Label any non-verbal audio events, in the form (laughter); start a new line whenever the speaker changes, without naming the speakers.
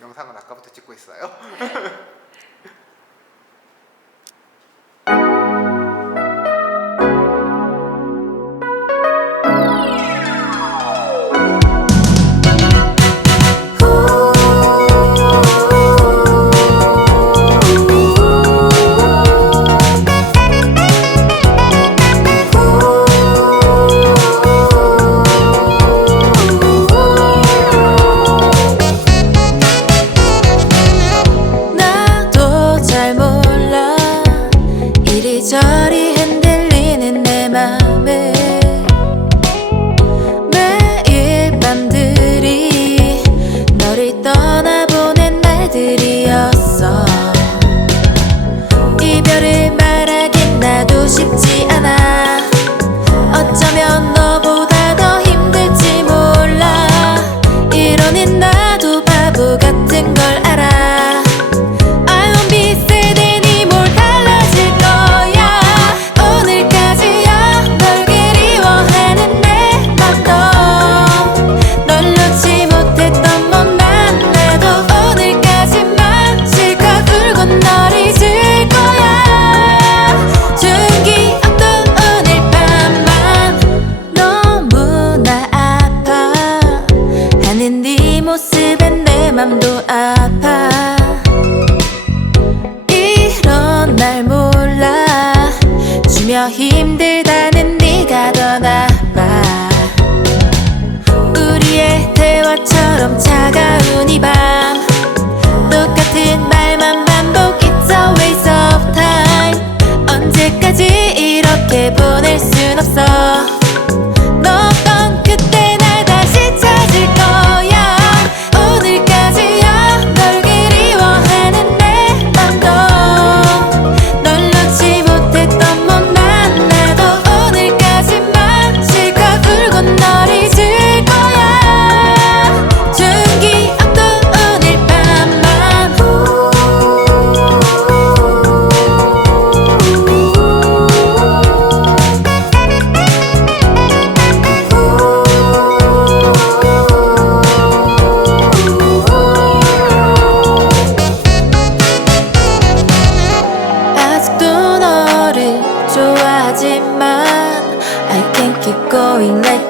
영상은 아까부터 찍고 있어요. (laughs)
batteria aus. 모습에 내 맘도 아파. 이런 날 몰라. 주며 힘들 하지만 I can't keep going like